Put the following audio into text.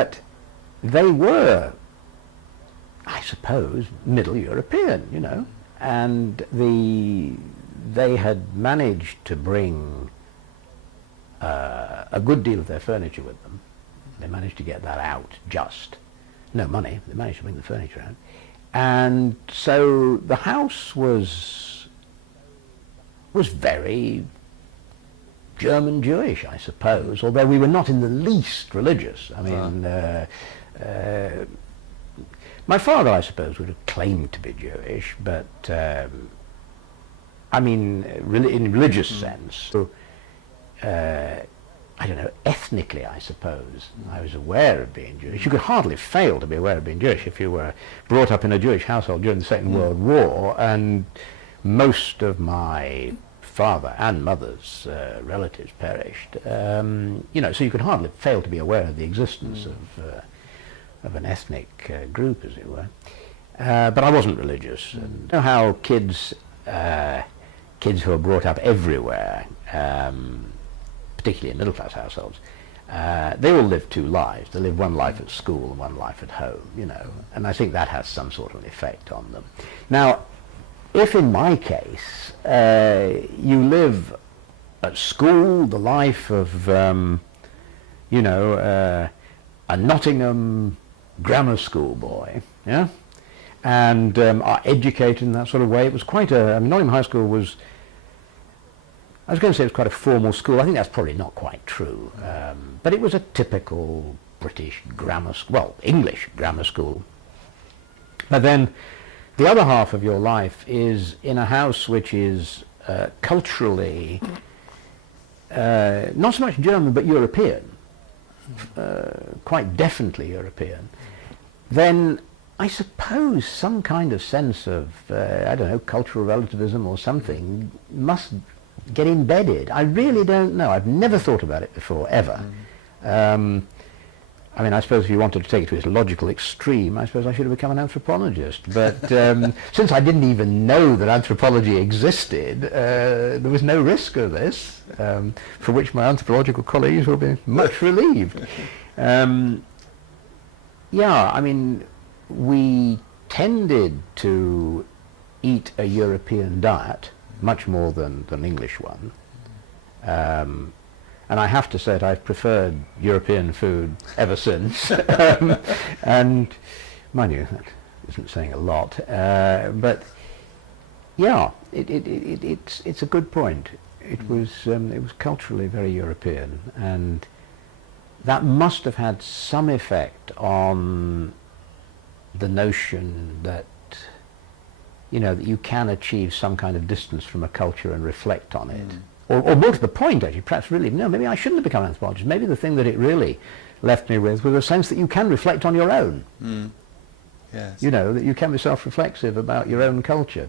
But they were, I suppose, Middle European, you know, and they had managed to bring a good deal of their furniture with them. They managed to get that out, just. No money, they managed to bring the furniture out. And so the house was very German Jewish, I suppose, although we were not in the least religious. I mean, my father, I suppose, would have claimed to be Jewish, but I mean, in religious sense. So, I don't know, ethnically, I suppose, I was aware of being Jewish. You could hardly fail to be aware of being Jewish if you were brought up in a Jewish household during the Second World War, and most of my father and mother's relatives perished. You know, so you could hardly fail to be aware of the existence of an ethnic group, as it were. But I wasn't religious. And you know how kids who are brought up everywhere, particularly in middle-class households, they all live two lives. They live one life at school and one life at home, you know, and I think that has some sort of an effect on them. Now, if in my case you live at school the life of, you know, a Nottingham grammar school boy, yeah, and are educated in that sort of way, it was quite a, Nottingham High School was, I was going to say it was quite a formal school. I think that's probably not quite true. But it was a typical British grammar school, well, English grammar school. But then the other half of your life is in a house which is culturally not so much German but European, quite definitely European. Then I suppose some kind of sense of, I don't know, cultural relativism or something must get embedded. I really don't know. I've never thought about it before, ever. I mean, I suppose if you wanted to take it to its logical extreme, I suppose I should have become an anthropologist. But since I didn't even know that anthropology existed, there was no risk of this, for which my anthropological colleagues will be much relieved. Yeah, I mean, we tended to eat a European diet, much more than English one. And I have to say that I've preferred European food ever since. And mind you, that isn't saying a lot. But yeah, it's a good point. It was culturally very European, and that must have had some effect on the notion that, you know, that you can achieve some kind of distance from a culture and reflect on it. Or more to the point, actually, perhaps really, no, maybe I shouldn't have become an anthropologist. Maybe the thing that it really left me with was a sense that you can reflect on your own. Yes. You know, that you can be self-reflexive about your own culture.